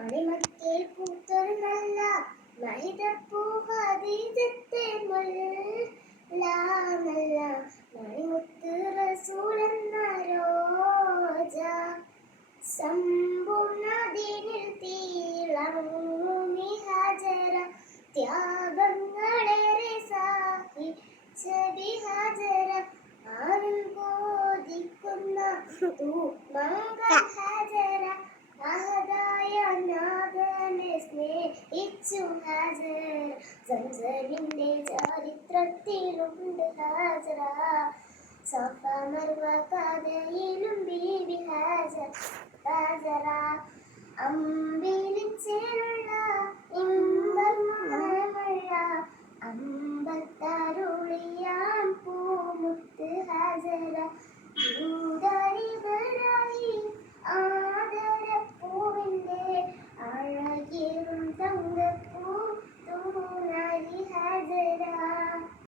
മണിമറ്റേ പൂത്തൊരു നല്ല മഹിതപ്പൂ ഹദീജത്തെ മുല്ല നല്ല മണിമുത്ത് റസൂലെന്ന രോജ. സമ്പൂർണതീനിൽ തീളങ്ങുമി ഹജര ത്യാഗങ്ങളേറെ സാഹിച്ചതി ഹജര ആരും ബോധിക്കുന്ന തൂമകൾ ഹജര സ്നേഹിച്ചു ഹാജർ സംസരിന്റെ ചരിത്രത്തിലുണ്ട് ഹാജറ. സഫ മർവ കഥയിലും ബീബി ഹാജർ. ഹാജറ. അമ്പിളിച്ചേനുള്ള ഇമ്പർമുള്ള അമ്പത്തരുളിയാൻ പൂമുത്ത് ആ